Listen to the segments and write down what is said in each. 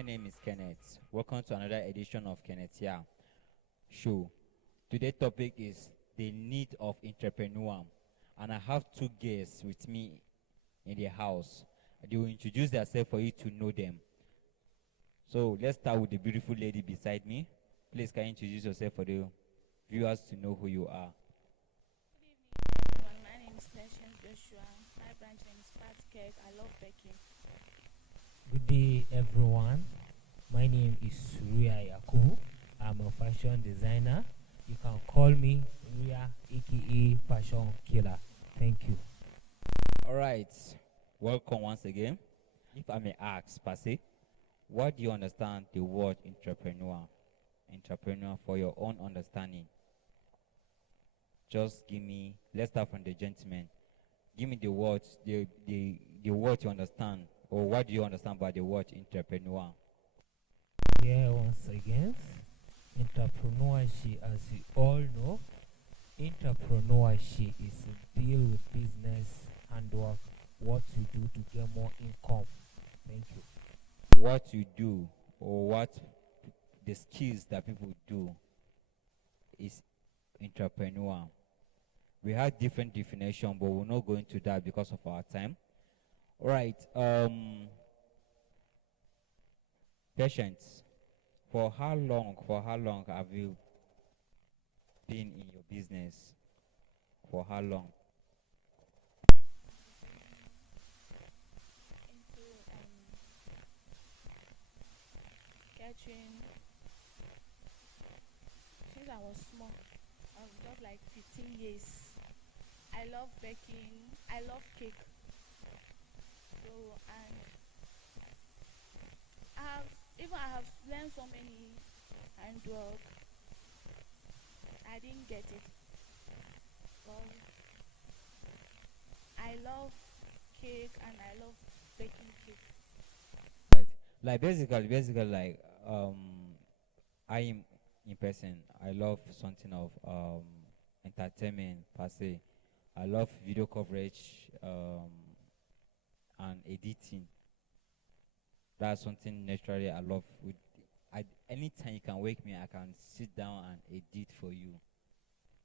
My name is Kenneth. Welcome to another edition of Kenneth Here Show. Today's topic is the need of entrepreneur, and I have two guests with me in the house. They will introduce themselves for you to know them. So let's start with the beautiful lady beside me. Please, can you introduce yourself for the viewers to know who you are? Good evening, everyone. My name is Patience Joshua. My branch name is Fat Cake. I love baking. Good day, everyone. My name is Surya Yakubu. I'm a fashion designer. You can call me Ria, aka Fashion Killer. Thank you. All right. Welcome once again. If I may ask, per se, what do you understand the word entrepreneur? Entrepreneur for your own understanding. Just give me, let's start from the gentleman. Give me the words, the word you understand, or what do you understand by the word entrepreneur? Here once again, entrepreneurship, as you all know, entrepreneurship is to deal with business, handwork, what you do to get more income. Thank you. What you do, or what the skills that people do is entrepreneur. We have different definition, but we'll not go into that because of our time. All right. Patience. For how long have you been in your business? For how long? Into catering since I was small. I was just like 15 years. I love baking. I love cake. So and I have learned so many handwork. I didn't get it. But I love cake and I love baking cake. Right. Like basically like I am in person. I love something of entertainment per se. I love video coverage and editing. That's something naturally I love. With anytime you can wake me, I can sit down and edit for you.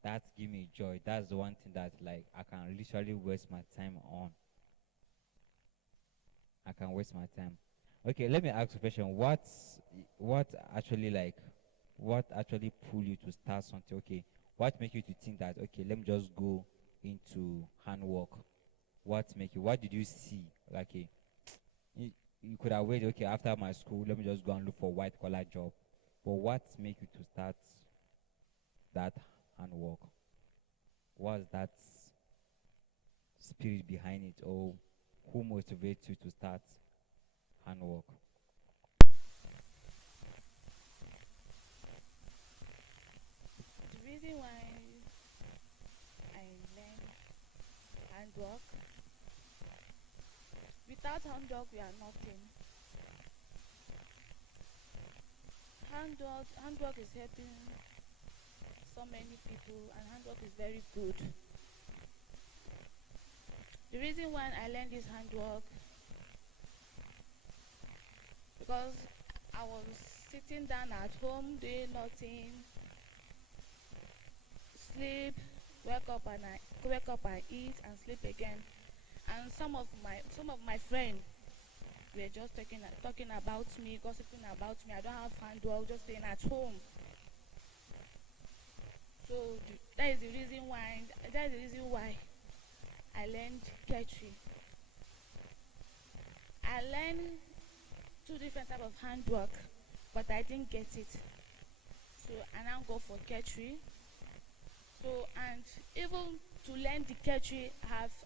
That give me joy. That's the one thing that like I can literally waste my time on. I can waste my time. Okay, let me ask you a question. What actually like what actually pull you to start something? Okay, what make you to think that okay, let me just go into handwork? What did you see? Like you, you could have waited, okay, after my school, let me just go and look for white collar job. But what make you to start that handwork? What's that spirit behind it, or who motivates you to start handwork? The reason why I learn handwork, without handwork we are nothing. Handwork is helping so many people and handwork is very good. The reason why I learned this handwork because I was sitting down at home doing nothing, sleep, wake up and eat and sleep again. And some of my friends were just talking about me, gossiping about me. I don't have handwork, just staying at home. So that is the reason why I learned catering. I learned two different type of handwork, but I didn't get it. So I now go for catering. So and even to learn the catering,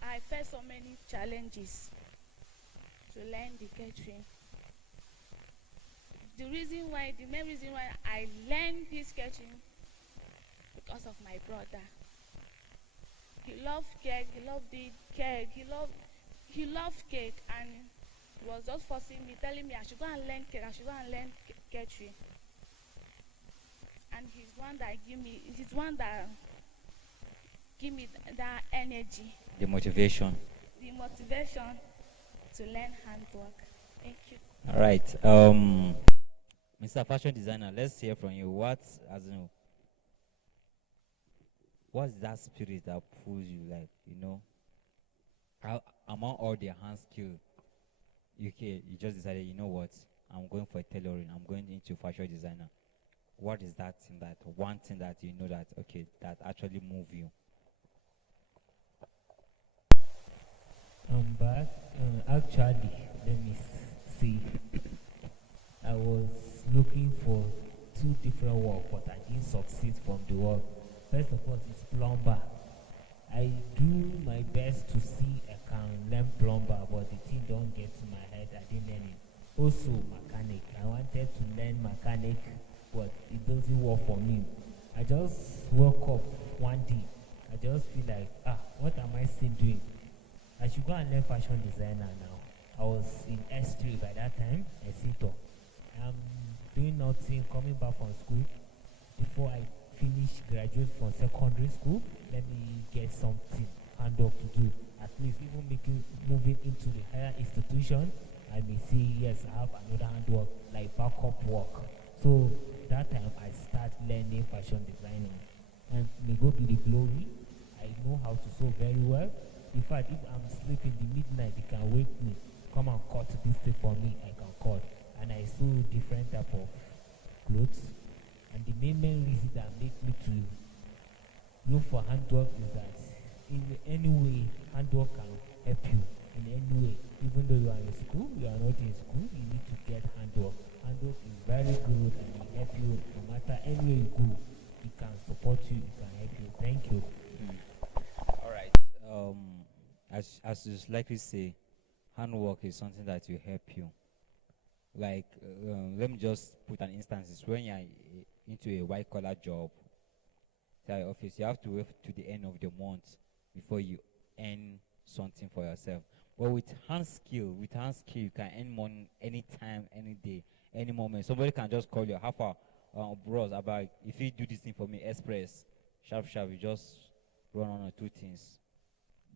I faced so many challenges to learn the catering. The main reason why I learned this catering because of my brother. He loved cake. He loved the cake. He loved cake, and he was just forcing me, telling me I should go and learn cake. I should go and learn catering. And he's one that give me that energy, The motivation. the motivation to learn handwork. Thank you. All right. Mr. Fashion Designer, let's hear from you. As in, what's that spirit that pulls you, like, how, among all the hand skill, you just decided, you know what, I'm going for tailoring, I'm going into fashion designer. What is that thing, that one thing that you know that, okay, that actually move you? I'm back. Actually, let me see. I was looking for two different work, but I didn't succeed from the work. First of all, it's plumber. I do my best to see I can learn plumber, but the thing don't get to my head. I didn't learn it. Also, mechanic. I wanted to learn mechanic, but it doesn't work for me. I just woke up one day. I just feel like, what am I still doing? I should go and learn fashion designer now. I was in S3 by that time, a seater. I'm doing nothing, coming back from school. Before I finish, graduate from secondary school, let me get something handwork to do. At least even moving into the higher institution, I may see, yes, I have another handwork, like backup work. So that time I start learning fashion designing. And may go be the glory. I know how to sew very well. In fact, if I'm sleeping in the midnight, they can wake me, come and cut this thing for me, I can cut. And I sew different type of clothes. And the main reason that make me to look for handwork is that in any way, handwork can help you in any way. Even though you are in school, you are not in school, you need to get handwork. Handwork is very good and it help you no matter anywhere you go. It can support you, it can help you. Thank you. All right. As you likely say, handwork is something that will help you. Like, let me just put an instance. It's when you're into a white collar job, say office, you have to wait to the end of the month before you earn something for yourself. But with hand skill, you can earn money anytime, any day, any moment. Somebody can just call you, how far, bros, about if you do this thing for me, express, sharp, sharp, you just run on or two things.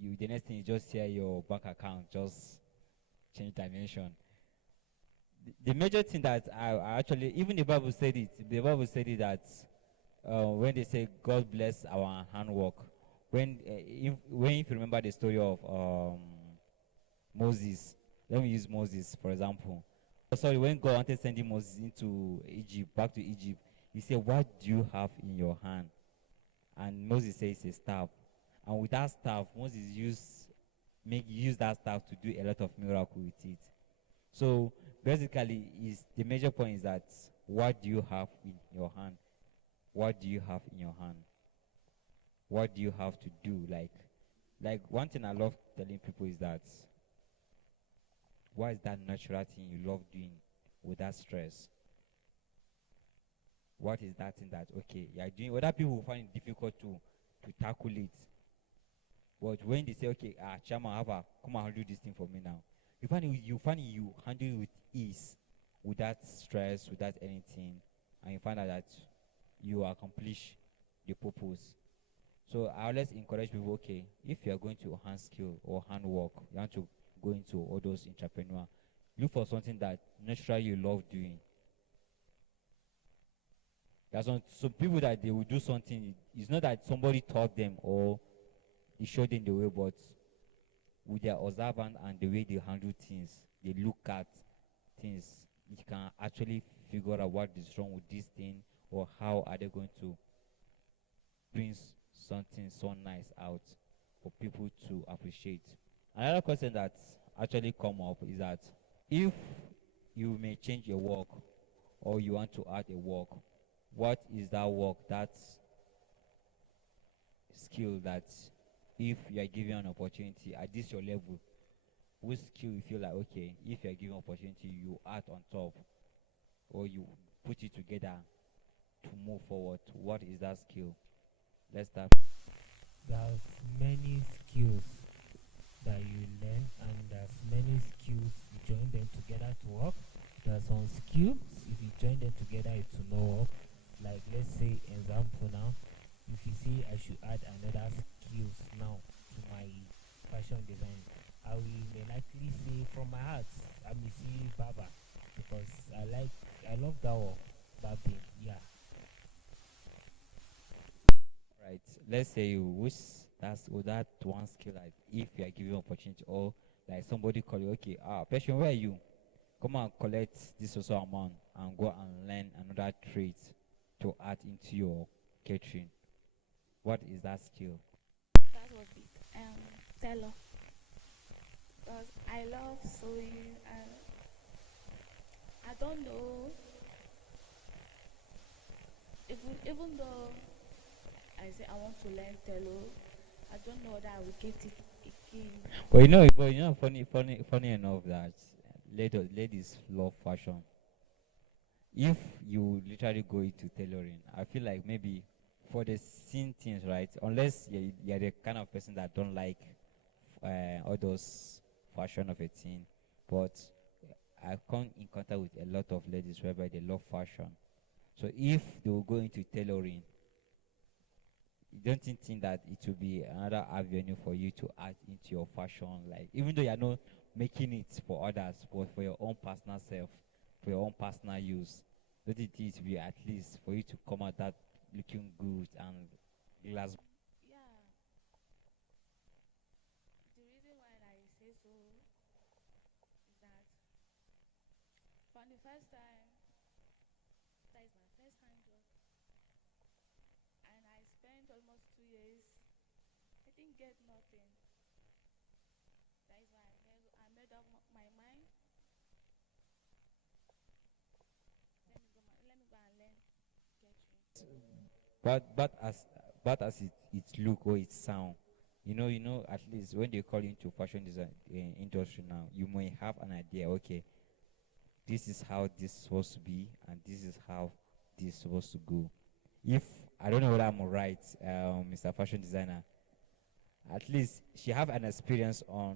The next thing you just hear your bank account just change dimension. The major thing that I actually, even the Bible said it. The Bible said it that when they say God bless our handwork, if you remember the story of Moses, let me use Moses for example. Oh, sorry, when God wanted sending Moses into Egypt, back to Egypt, he said, "What do you have in your hand?" And Moses says, "A staff." And with that staff, Moses use that staff to do a lot of miracle with it. So basically, is the major point is that what do you have in your hand? What do you have in your hand? What do you have to do? Like one thing I love telling people is that what is that natural thing you love doing without stress? What is that thing that okay you're doing? Other people will find it difficult to tackle it. But when they say, okay, Chama, come and do this thing for me now, you handle it with ease, without stress, without anything, and you find out that you accomplish the purpose. So I always encourage people, okay, if you are going to hand skill or handwork, you want to go into all those entrepreneur, look for something that naturally you love doing. There's some people that they will do something. It's not that somebody taught them or he showed them the way, but with their observant and the way they handle things, they look at things, you can actually figure out what is wrong with this thing or how are they going to bring something so nice out for people to appreciate. Another question that actually come up is that if you may change your work or you want to add a work, what is that work, that skill that if you are given an opportunity at this your level, which skill you feel like okay, if you are given opportunity, you add on top or you put it together to move forward? What is that skill? Let's start. There's many skills that you learn, and there's many skills you join them together to work. There's some skills, if you join them together, it will not work. Like, let's say, example now, if you say I should add another skills now to my fashion design, I will may likely say from my heart, I may see barber. because I love that work, barbing. Yeah. Right. Let's say you wish that one skill, like if you are given opportunity, or like somebody call you, okay, patient, where are you? Come and collect this also amount and go and learn another trade to add into your catering. What is that skill? That would be tailor, because I love sewing, and I don't know, even though I say I want to learn tailor, I don't know that I will get it again. Funny enough that ladies love fashion. If you literally go into tailoring, I feel like maybe for the same things, right? Unless you're the kind of person that don't like all those fashion of a thing, but I come in contact with a lot of ladies whereby they love fashion. So if they will go into tailoring, you don't think that it will be another avenue for you to add into your fashion, like even though you're not making it for others, but for your own personal self, for your own personal use, don't you think it will be at least for you to come out that looking good and glass? Yeah, the reason why I say so is that from the first time, that is my first hand job, and I spent almost 2 years. I didn't get nothing. That is why I made up my mind. Let me go and learn catering. But as it look or it sound, at least when they call you into fashion design industry now, you may have an idea. Okay, this is how this is supposed to be, and this is how this is supposed to go. If I don't know whether I'm right, Mr. Fashion Designer, at least she have an experience on,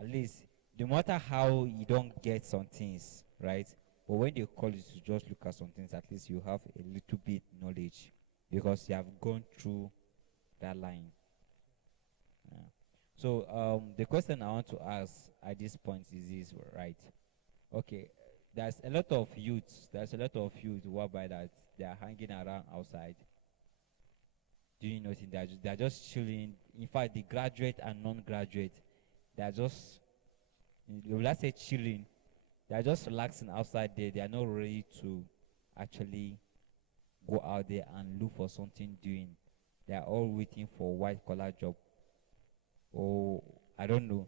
at least, no matter how you don't get some things right, but when they call you to just look at some things, at least you have a little bit knowledge because you have gone through that line. Yeah. So the question I want to ask at this point is this, right? Okay, there's a lot of youth whereby that they are hanging around outside doing nothing. They're just chilling. In fact, the graduate and non-graduate, they're just, let's say, chilling. They're just relaxing outside there. They are not ready to actually go out there and look for something doing. They are all waiting for white collar job. Or I don't know.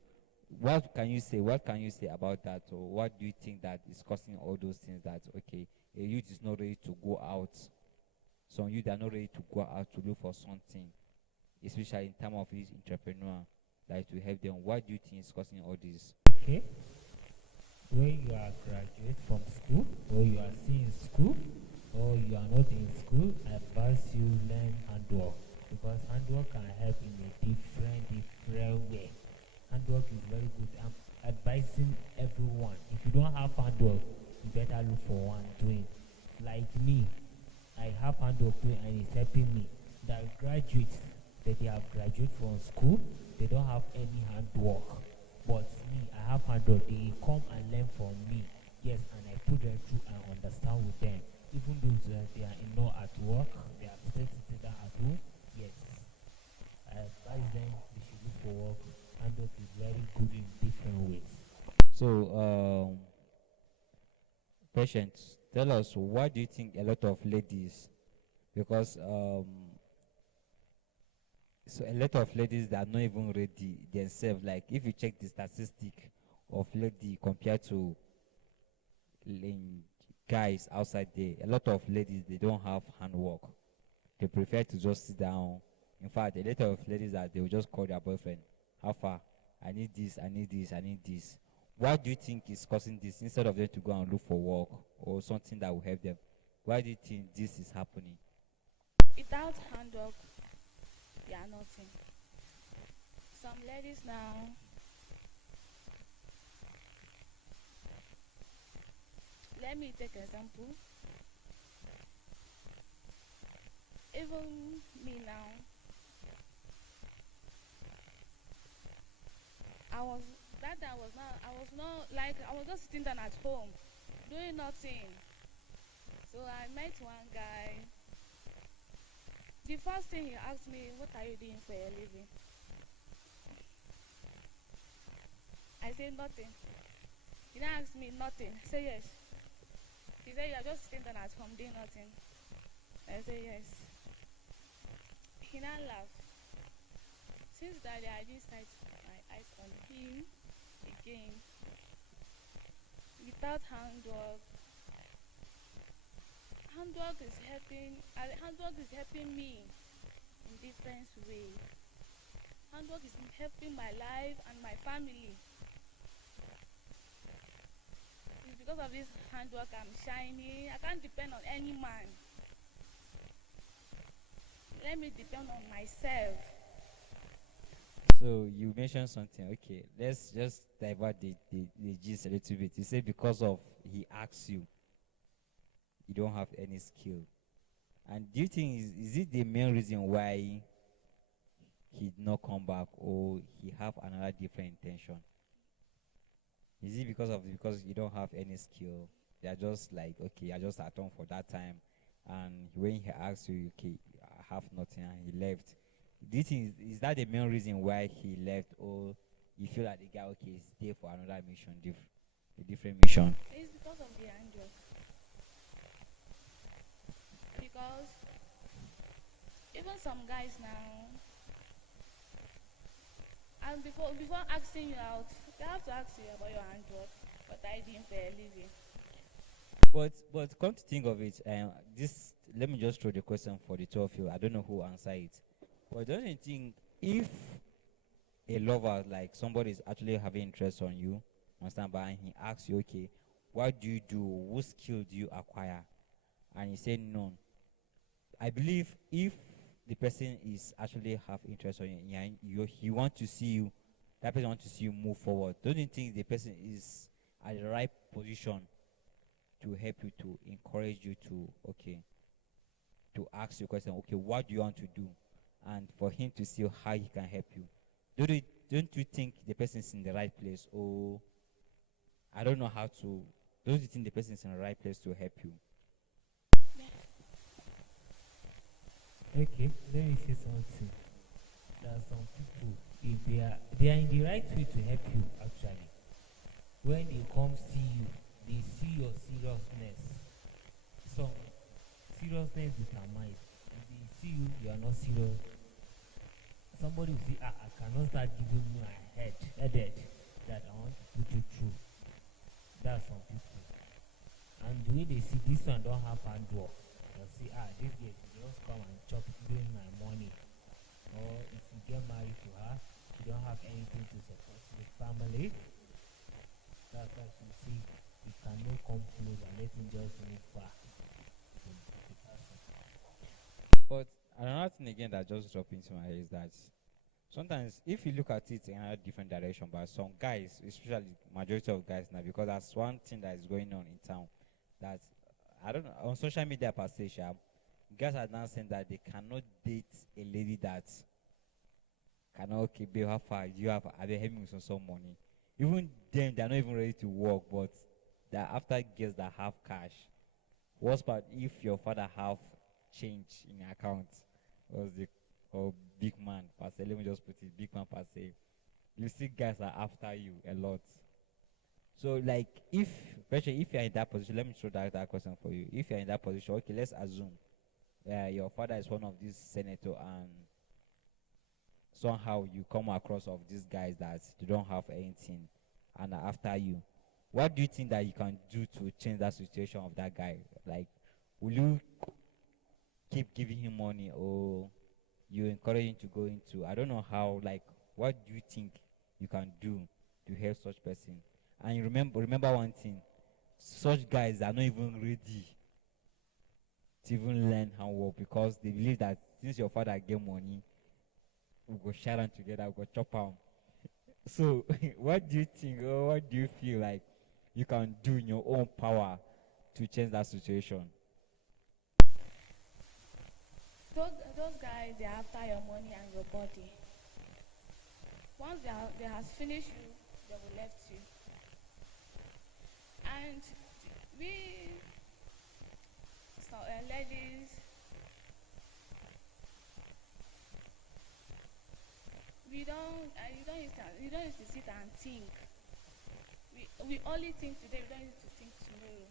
What can you say? What can you say about that? Or what do you think that is causing all those things? That okay, a youth is not ready to go out. Some youth are not ready to go out to look for something, especially in terms of this entrepreneur, that to help them. What do you think is causing all this? Okay. When you are graduate from school, or you are still in school, or you are not in school, I advise you learn handwork, because handwork can help in a different way. Handwork is very good. I'm advising everyone. If you don't have handwork, you better look for one doing. Like me, I have handwork doing, and it's helping me. The graduates that they have graduated from school, they don't have any handwork. But me, I have handwork. They come and learn from me. Yes, and I put them through and understand with them. Even though they are not at work, they are still sitting down at home. Yes, I advise them they should look for work. Handwork is very good in different ways. So, patients, tell us, what do you think a lot of ladies, because so a lot of ladies that are not even ready themselves, like if you check the statistic of lady compared to guys outside there, a lot of ladies, they don't have handwork. They prefer to just sit down. In fact, a lot of ladies that they will just call their boyfriend, how far? I need this, I need this, I need this. What do you think is causing this? Instead of them to go and look for work or something that will help them, why do you think this is happening? Without handwork, they are nothing. Some ladies now, let me take example. Even me now, I was that time I was not like I was just sitting down at home doing nothing. So I met one guy. The first thing he asked me, "What are you doing for a living?" I said nothing. He now asked me nothing. I said yes. He said you are just sitting down at home doing nothing. I said yes. He now laughed. Since that day I didn't set my eyes on him again. Without handwork is helping me in different ways. Handwork is helping my life and my family. It's because of this handwork I'm shining. I can't depend on any man. Let me depend on myself. So you mentioned something. Okay, let's just divert the gist a little bit. You say because of he asks you, you don't have any skill. And do you think is it the main reason why he did not come back, or he have another different intention? Is it because you don't have any skill? They are just like, okay, I just at home for that time, and when he asks you, okay, I have nothing, and he left. This is that the main reason why he left, or you feel like the guy, okay, stay for another mission, a different mission? It's because of the handwork. Because even some guys now, and before asking you out, they have to ask you about your handwork. What are you doing for a living? But come to think of it, this let me just throw the question for the two of you. I don't know who answer it, but don't you think if a lover, like somebody is actually having interest on you, understand, but and he asks you, okay, what do you do? What skill do you acquire? And you say none. I believe if the person is actually have interest on you, and he want to see you, that person want to see you move forward. Don't you think the person is at the right position to help you, to encourage you to, okay, to ask you a question, okay, what do you want to do, and for him to see how he can help you? Don't you think the person is in the right place, or I don't know how to? Don't you think the person is in the right place to help you? Okay, let me say something. There are some people, if they are in the right way to help you actually. When they come see you, they see your seriousness. Some seriousness determines. If they see you, you are not serious. Somebody will say, I cannot start giving you my headed that I want to put you through. That's some people. And the way they see this one don't have handwork, they'll say, this girl should just come and chop during my money. Or if you get married to her, you don't have anything to support the family. That's why she say you cannot come close and let him just move far. But another thing again that just dropped into my head is that sometimes if you look at it in a different direction, but some guys, especially majority of guys now, because that's one thing that is going on in town, that I don't know, on social media per se, guys are now saying that they cannot date a lady that cannot, okay, babe, how far you have, are they having some money? Even them, they're not even ready to work, but they're after girls that have cash. Worst part, if your father have change in your account, or the or big man per se, let me just put it, big man per se, you see guys are after you a lot. So like, if especially if you're in that position, let me throw that question for you. If you're in that position, okay, let's assume your father is one of these senator, and somehow you come across of these guys that they don't have anything and are after you. What do you think that you can do to change that situation of that guy? Like, will you keep giving him money, or you encourage him to go into, I don't know how, like, what do you think you can do to help such person? And you remember one thing, such guys are not even ready to even learn how to work, because they believe that since your father get money, we go share them together, we go chop them. So what do you think, or what do you feel like you can do in your own power to change that situation? Those guys, they're after your money and your body. Once they has finished you, they they will left you. And we, so, ladies, you don't used to sit and think. We only think today, we don't used to think tomorrow.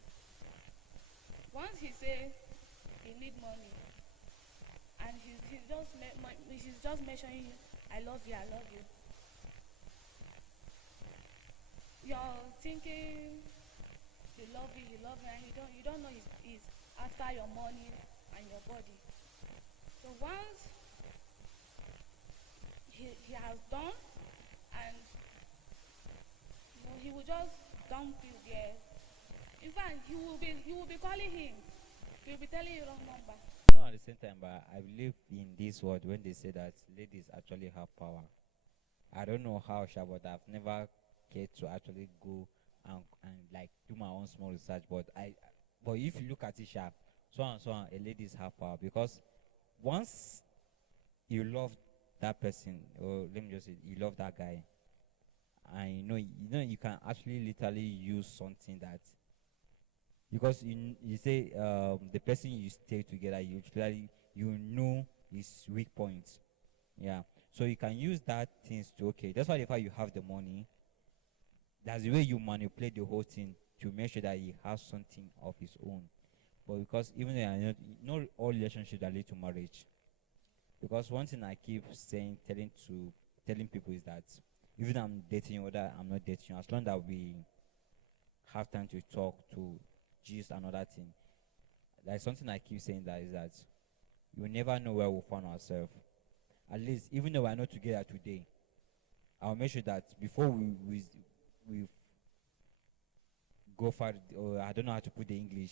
Once he say he need money, and he's just mentioning you, I love you, I love you. You're thinking you love me, and you don't know he's after your money and your body. So once he has done, and he will just dump you there. In fact, you will be calling him. He will be telling you wrong number. At the same time, but I believe in this word when they say that ladies actually have power. I don't know how, Sha, but I've never cared to actually go and like do my own small research. But if you look at it, Sha, so on, a ladies have power because once you love that person, or let me just say, you love that guy, and you can actually literally use something that because you say the person you stay together, you literally know his weak points. Yeah. So you can use that things to okay. That's why the fact you have the money, that's the way you manipulate the whole thing to make sure that he has something of his own. But because even though not all relationships that lead to marriage. Because one thing I keep saying, telling people is that even I'm dating you, whether I'm not dating you, as long that we have time to talk to gist another thing. Like something I keep saying that is that you never know where we'll find ourselves. At least even though we're not together today, I'll make sure that before we go far, or I don't know how to put the English.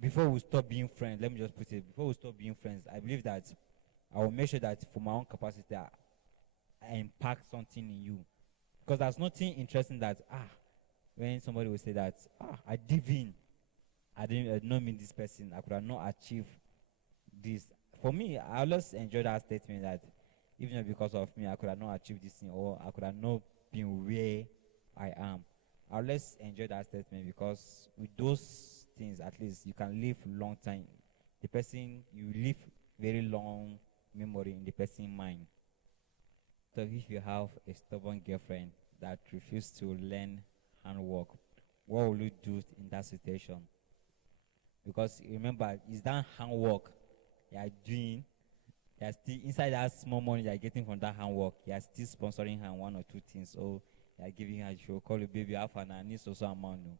Before we stop being friends, let me just put it. Before we stop being friends, I believe that I will make sure that for my own capacity, I impact something in you. Because there's nothing interesting that when somebody will say that I div in, I did not mean this person, I could have not achieved this. For me, I always enjoy that statement that even if because of me, I could have not achieved this thing, or I could have not been where I am. I always enjoy that statement because with those things, at least you can live long time. The person, you live very long memory in the person's mind. So if you have a stubborn girlfriend that refuses to learn handwork, what will you do in that situation? Because remember, it's that handwork you are doing. You are still inside that small money you are getting from that handwork. You are still sponsoring her one or two things. So you are giving her. She will call you, baby, half an hour, needs also amount. No.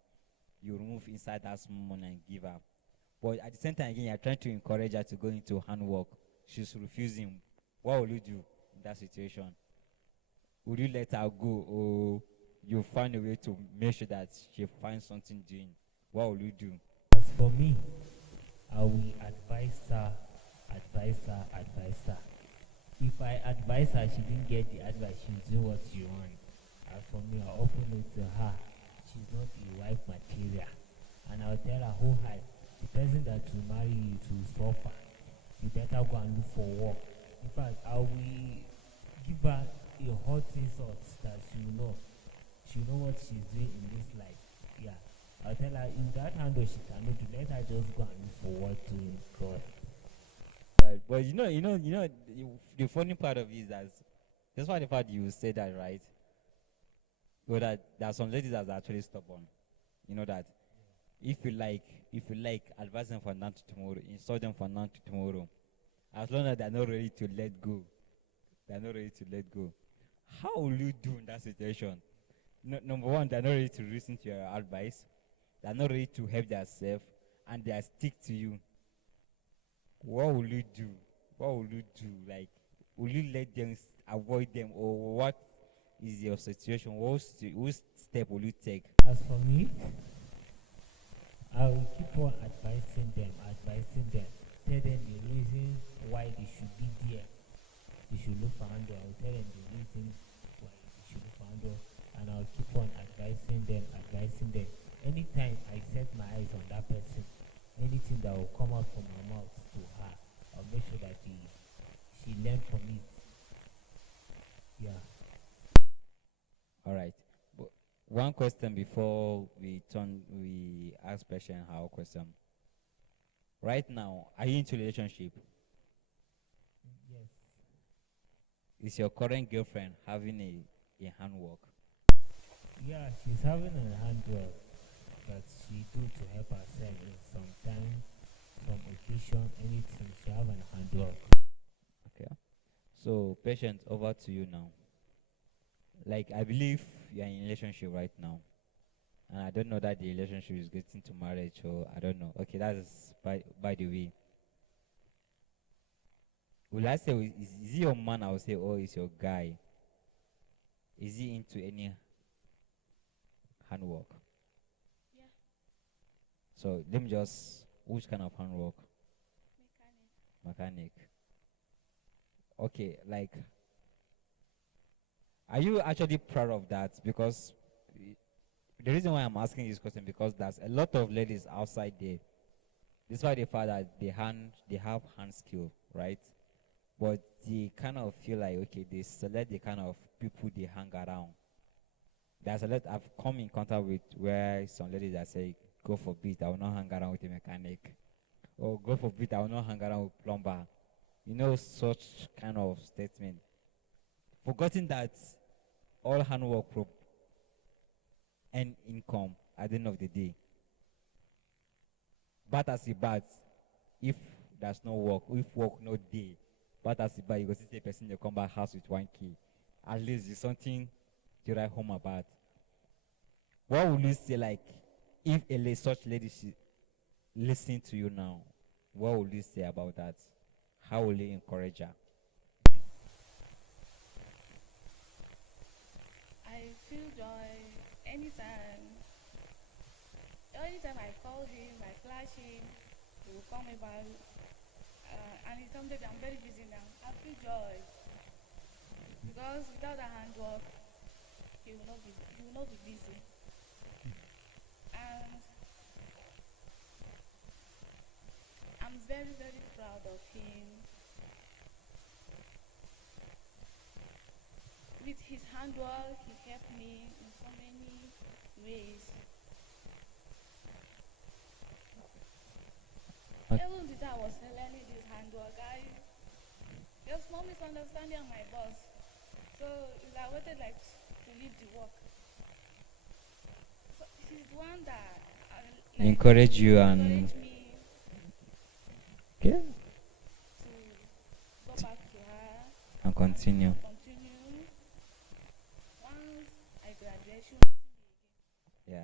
You remove inside that small money and give her. But at the same time, again, you are trying to encourage her to go into handwork. She's refusing. What will you do in that situation? Would you let her go, or you find a way to make sure that she finds something doing? What will you do? As for me, I will advise her. If I advise her, she didn't get the advice, she'll do what she wants. As for me, I'll open it to her. She's not the wife material. And I'll tell her, the person that will marry you to suffer. You better go and look for work. In fact, I will give her a hot insult that she will know. She will know what she's doing in this life. Yeah. I'll tell her, if that handle she cannot do, let her just go and look for work to God. Right. But the funny part of it is that that's why the part you say that, right? But that there are some ladies that are actually stubborn. You know that if you like advise them from now to tomorrow, insult them from now to tomorrow. As long as they're not ready to let go. They're not ready to let go. How will you do in that situation? Number one, they're not ready to listen to your advice. They're not ready to help themselves, and they stick to you. What will you do? What will you do? Like, will you let them avoid them, or what is your situation? What step will you take? As for me, I will keep on advising them. Tell them the reason why they should be there. They should look for handle. I will tell them the reason why they should look for handle, and I'll keep on advising them. Anytime I set my eyes on that person, anything that will come out from my mouth to her, I'll make sure that she learn from it. Yeah. All right. But one question before we ask question our question. Right now, are you into relationship? Yes. Is your current girlfriend having a handwork? Yeah, she's having a handwork that she do to help herself in sometimes, some occasion, anything she have an handwork. Okay. So, patient, over to you now. Like, I believe you're in a relationship right now, and I don't know that the relationship is getting to marriage, or I don't know. Okay, that's by the way. Will I say is he your man? I will say, oh, is your guy? Is he into any handwork? Yeah, So let me just which kind of handwork? mechanic. Mechanic. Okay, like are you actually proud of that? Because the reason why I'm asking this question because there's a lot of ladies outside there. Despite the fact that they have hand skill, right? But they kind of feel like okay, they select the kind of people they hang around. There's a lot I've come in contact with where some ladies that say, "Go for beat, I will not hang around with a mechanic," or "Go for beat, I will not hang around with plumber." You know, such kind of statement. Forgetting that all handwork and income at the end of the day. But as a bad, if there's no work, if work no day, but as a bad, you go see the person they come back house with 1K. At least it's something to write home about. What would you say, like, if such lady should listen to you now? What would you say about that? How will you encourage her? I feel joy anytime. Anytime I call him, I flash him, he will call me back. And he told me, baby, I'm very busy now. I feel joy because without that handwork, he will not be busy. And I'm very, very proud of him. With his handwork, he helped me in so many ways. Okay. Even the time I was learning this handwork, there's small misunderstanding on my boss. So I waited like to leave the work. So he's the one that like Encourage you and encouraged me okay to go back to her and continue. and continue. Once I graduate, she will not see me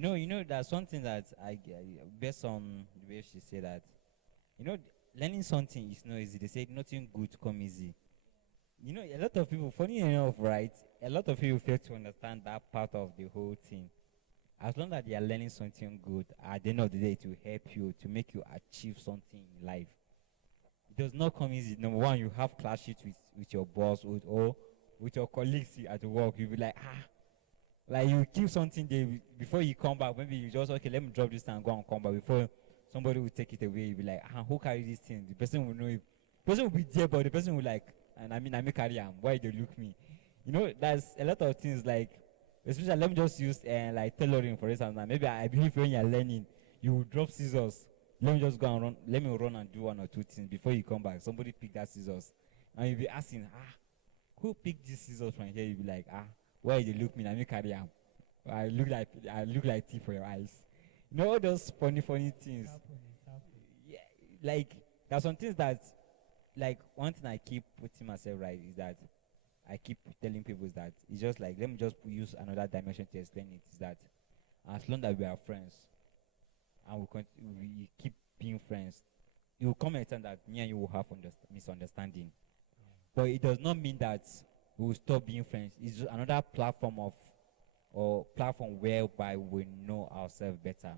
again. Yeah. That's something that based on the way she said that, you know, learning something is not easy. They say nothing good come easy. A lot of people, funny enough, right? A lot of people fail to understand that part of the whole thing. As long as they are learning something good, at the end of the day, it will help you to make you achieve something in life. It does not come easy. Number one, you have clashes with your boss or with your colleagues at work. You'll be like, like you keep something there before you come back. Maybe you just okay, let me drop this and go and come back before somebody will take it away. You'll be like, who carry this thing? The person will know it. The person will be there, but the person will like, and I may carry him. Why they look me? There's a lot of things like, especially let me just use like tailoring for instance. Now, maybe I believe when you're learning, you will drop scissors. Let me just go and run. Let me run and do one or two things before you come back. Somebody pick that scissors, and you'll be asking, who picked these scissors from here? You'll be like, why they look me? I me carry am. I look like tea for your eyes. All those funny things. Yeah, like there's some things that, like one thing I keep putting myself right is that I keep telling people is that it's just like let me just use another dimension to explain it. Is that as long as we are friends and we keep being friends, it will come a time that me and you will have misunderstanding. But it does not mean that we will stop being friends. It's just another platform or platform whereby we know ourselves better.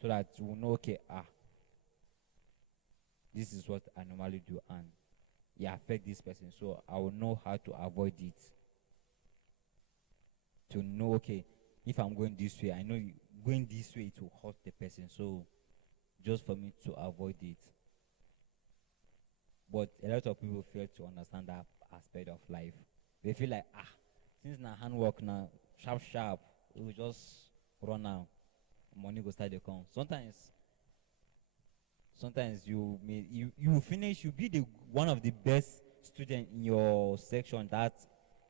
So that we know, okay, this is what I normally do and it affect this person. So I will know how to avoid it. To know, okay, if I'm going this way, I know going this way to hurt the person. So just for me to avoid it. But a lot of people fail to understand that aspect of life. They feel like, Since na handwork now, sharp sharp, we will just run now. Money go start to come. Sometimes you will finish, you be the one of the best student in your section, that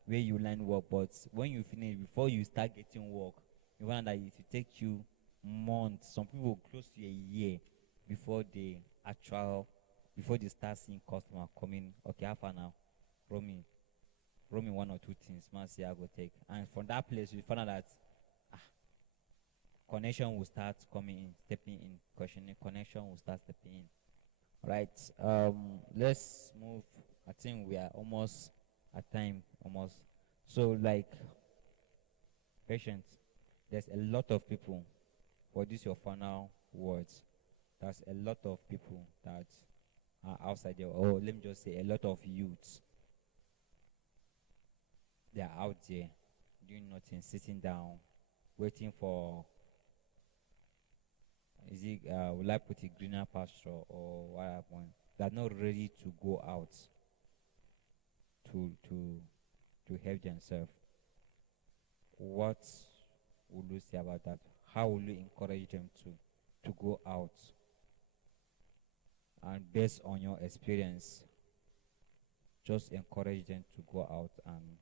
where you learn work, but when you finish, before you start getting work, you find that it will take you months, some people close to a year, before they actual before they start seeing customer coming. Okay, how far now? Roll me one or two things, man, see I go take. And from that place you find out that connection will start coming in, stepping in, questioning connection will start stepping in. Right. Let's move. I think we are almost at time, almost. So like, patient, there's a lot of people, for this your final words, there's a lot of people that are outside there, or let me just say a lot of youths, they are out there doing nothing, sitting down, waiting for, is it will I put a greener pasture or what happened? They're not ready to go out to help themselves. What would you say about that? How will you encourage them to go out? And based on your experience, just encourage them to go out and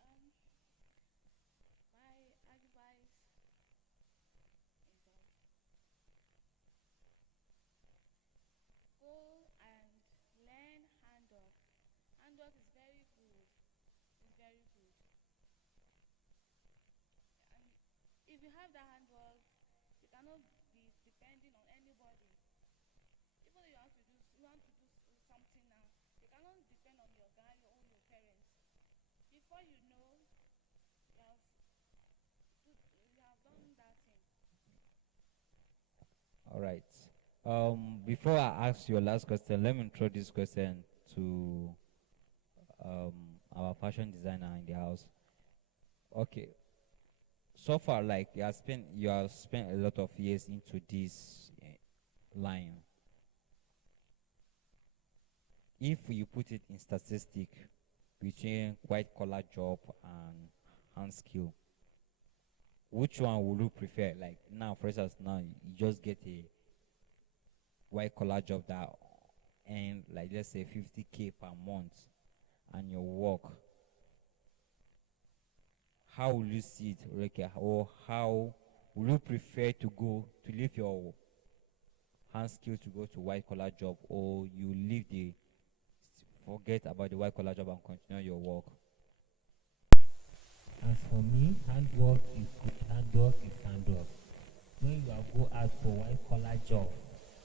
Um, my advice is that go and learn handwork. Handwork is very good. It's very good. And if you have that handwork, you cannot be depending on anybody. Even if you want to do something now, you cannot depend on your guy, your parents. Before you know, you have done that thing. all right. Before I ask your last question, let me throw this question to um our fashion designer in the house. Okay, so far, like you have spent a lot of years into this line. If you put it in statistic between white collar job and hand skill, which one would you prefer? Like now, for instance, now you just get a white collar job that earn, like, let's say 50K per month, and your work, how will you see it? Okay, or how will you prefer to go to leave your hand skill to go to white collar job, or you leave the forget about the white collar job and continue your work? As for me, handwork is good. Handwork is handwork. When you are go out for white collar job,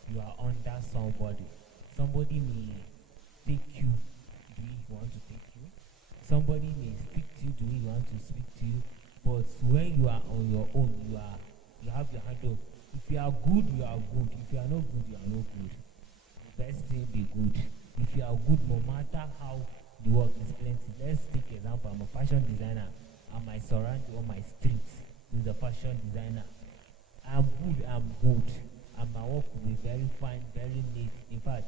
you are under somebody. Somebody may take you the way he want to take you. Somebody may speak to you the way he want to speak to you. But when you are on your own, you have your handwork. If you are good, you are good. If you are not good, you are not good. The best thing be good. If you are good, no matter how the work is plenty. Let's take example. I'm a fashion designer, and my surrounding on my street is a fashion designer. I'm good, and my work will be very fine, very neat. In fact,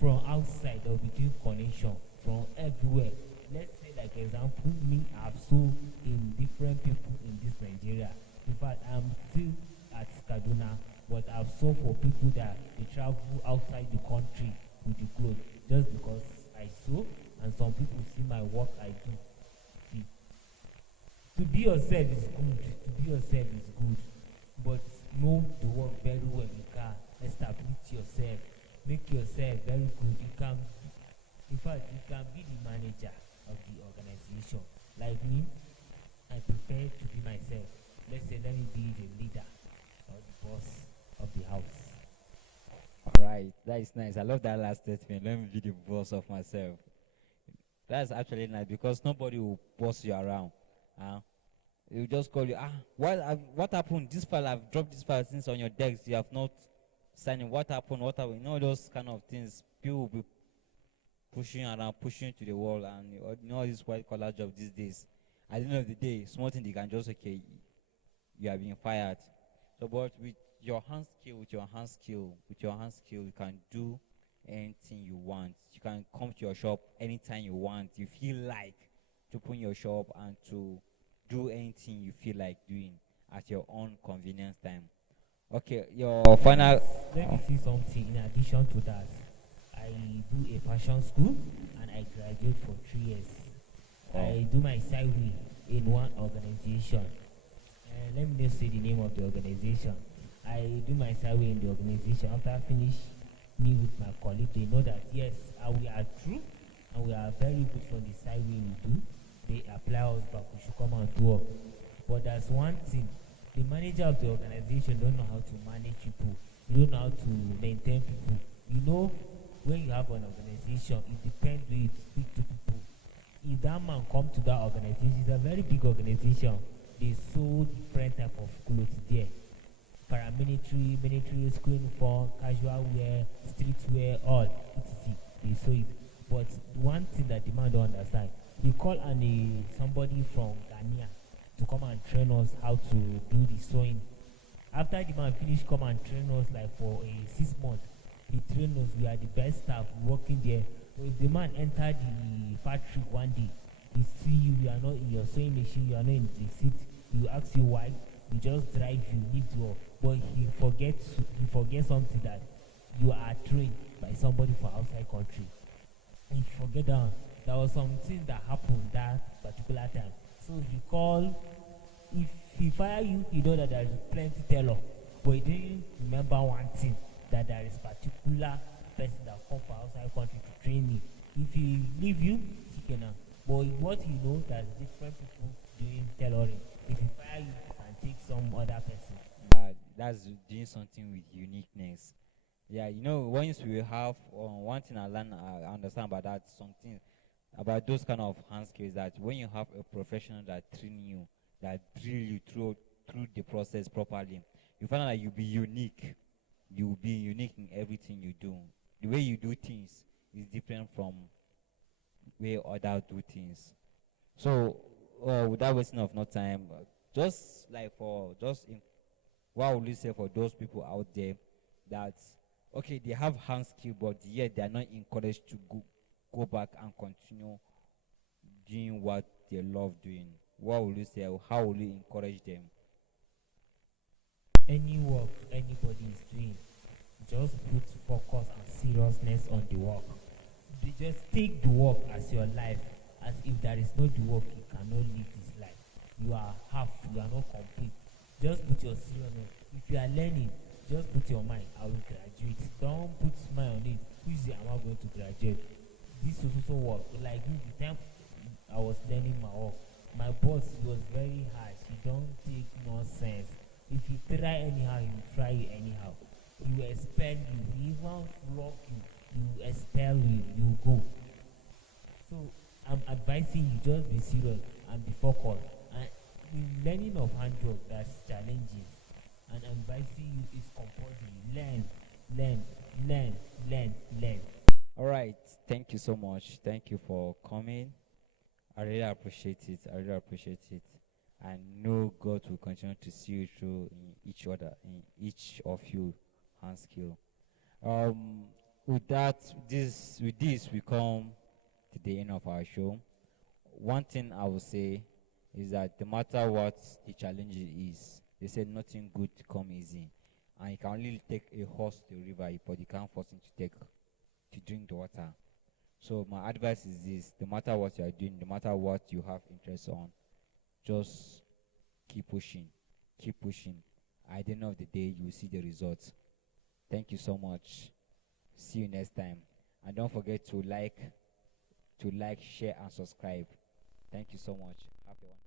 from outside there will be doing connection from everywhere. Let's say, like example, me, I've sold in different people in this Nigeria. In fact, I'm still at Kaduna, but I've sold for people that they travel outside the country with the clothes just because I sew, and some people see my work I do. See, to be yourself is good. To be yourself is good, but know the work very well. You can establish yourself, make yourself very good. You can, in fact, you can be the manager of the organization. Like me, I prefer to be myself. Let's say, let me be the leader or the boss of the house. All right, that is nice. I love that last statement. Let me be the boss of myself. That's actually nice because nobody will boss you around. Uh, you just call you. What happened? This file, I've dropped this file since on your desk. You have not signed it. What happened? What happened? You know those kind of things. People will be pushing around, pushing to the wall, and all this white collar job these days. At the end of the day, small thing they can just, okay, you are being fired. So, but with your hand skill, you can do anything you want. You can come to your shop anytime you want. You feel like to open your shop and to do anything you feel like doing at your own convenience time. Okay, your final. Let me see something in addition to that. I do a fashion school and I graduate for 3 years. Oh, I do my sideway in one organization. Let me just say the name of the organization. I do my sideway in the organization. After I finish me with my colleague, they know that yes, we are true and we are very good for the sideway we do. They apply us back. We should come and do work. But there's one thing: the manager of the organization don't know how to manage people. You don't know how to maintain people. You know, when you have an organization, it depends where you speak to people. If that man come to that organization, it's a very big organization. They sew different type of clothes there. Paramilitary, military, school uniform, casual wear, street wear, all etc. They sew it. But one thing that the man don't understand, he call somebody from Ghana to come and train us how to do the sewing. After the man finish come and train us like for a 6 month, he train us. We are the best staff working there. But if the man enter the factory one day, he see you are not in your sewing machine, you are not in the seat, he will ask you why, he just drive you, leave you off. But he forgets something, that you are trained by somebody from outside country. He forget that there was something that happened that particular time. So he called. If he fire you, he know that there is plenty tailor, but he didn't remember one thing, that there is particular person that come from outside country to train you. If he leave you, he cannot. But what he know, there's different people doing tailoring. If he fire you, he can take some other person. that's doing something with uniqueness. Yeah, once we have one thing I learn, I understand about that something about those kind of hand skills, that when you have a professional that train you, that drill you through the process properly, you find out that you'll be unique. You'll be unique in everything you do. The way you do things is different from way others do things. So, without wasting of no time, just like for just in, what would you say for those people out there that okay they have hand skill but yet they are not encouraged to go back and continue doing what they love doing? What will you say? Or how will you encourage them? Any work anybody is doing, just put focus and seriousness on the work. They just take the work as your life. As if there is no the work, you cannot live this life. You are half, you are not complete. Just put your seriousness. If you are learning, just put your mind, I will graduate. Don't put mind on it. Which day am I going to graduate? This also work. Like me, the time I was learning my work, my boss was very harsh. He don't take nonsense. If you try anyhow, he will try you anyhow. He will expel you. He even flog you. He will expel you. You go. So I'm advising you, just be serious and be focused. And in learning of handwork, there's challenges. And advising you is compulsory. Learn, learn, learn, learn, learn. All right, thank you so much. Thank you for coming. I really appreciate it. I really appreciate it. I know God will continue to see you through in each of you hand skill. Um, with this, we come to the end of our show. One thing I will say is that no matter what the challenge is, they say nothing good come easy, and you can only take a horse to the river, but you can't force him to drink the water. So my advice is this: no matter what you are doing, no matter what you have interest on, just keep pushing, keep pushing. At the end of the day, you will see the results. Thank you so much. See you next time, and don't forget to like, share, and subscribe. Thank you so much. Have a wonderful